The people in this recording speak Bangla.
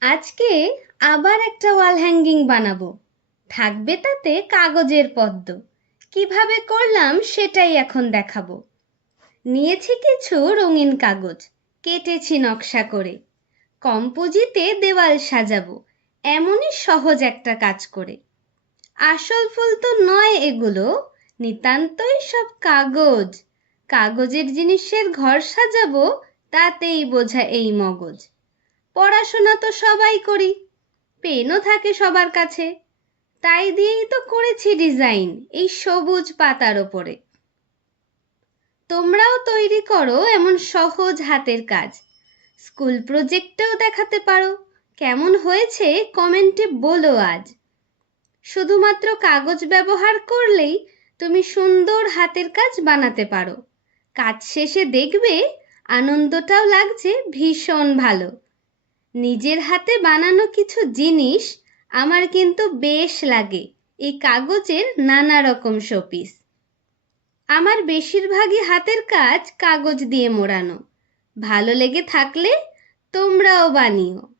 আজকে আবার একটা ওয়াল হ্যাঙ্গিং বানাবো। থাকবে তাতে কাগজের পদ্ম। কীভাবে করলাম সেটাই এখন দেখাবো। নিয়েছি কিছু রঙিন কাগজ। কেটেছি নকশা করে। কম্পোজিতে দেওয়াল সাজাবো। এমনই সহজ একটা কাজ করে। আসল ফুল তো নয় এগুলো। নিতান্তই সব কাগজ। কাগজের জিনিসের ঘর সাজাবো, তাতেই বোঝা এই মগজ। পড়াশোনা তো সবাই করি পেনও থাকে সবার কাছে। তাই দিয়েই তো করেছি ডিজাইন এই সবুজ পাতার ওপরে। তোমরাও তৈরি করো এমন সহজ হাতের কাজ। স্কুল প্রজেক্টেও দেখাতে পারো, কেমন হয়েছে কমেন্টে বলো আজ। শুধুমাত্র কাগজ ব্যবহার করলেই তুমি সুন্দর হাতের কাজ বানাতে পারো। কাজ শেষে দেখবে আনন্দটাও লাগছে ভীষণ ভালো। নিজের হাতে বানানো কিছু জিনিস আমার কিন্তু বেশ লাগে। এই কাগজের নানা রকম শোপিস। আমার বেশিরভাগই হাতের কাজ কাগজ দিয়ে মোড়ানো। ভালো লেগে থাকলে তোমরাও বানিও।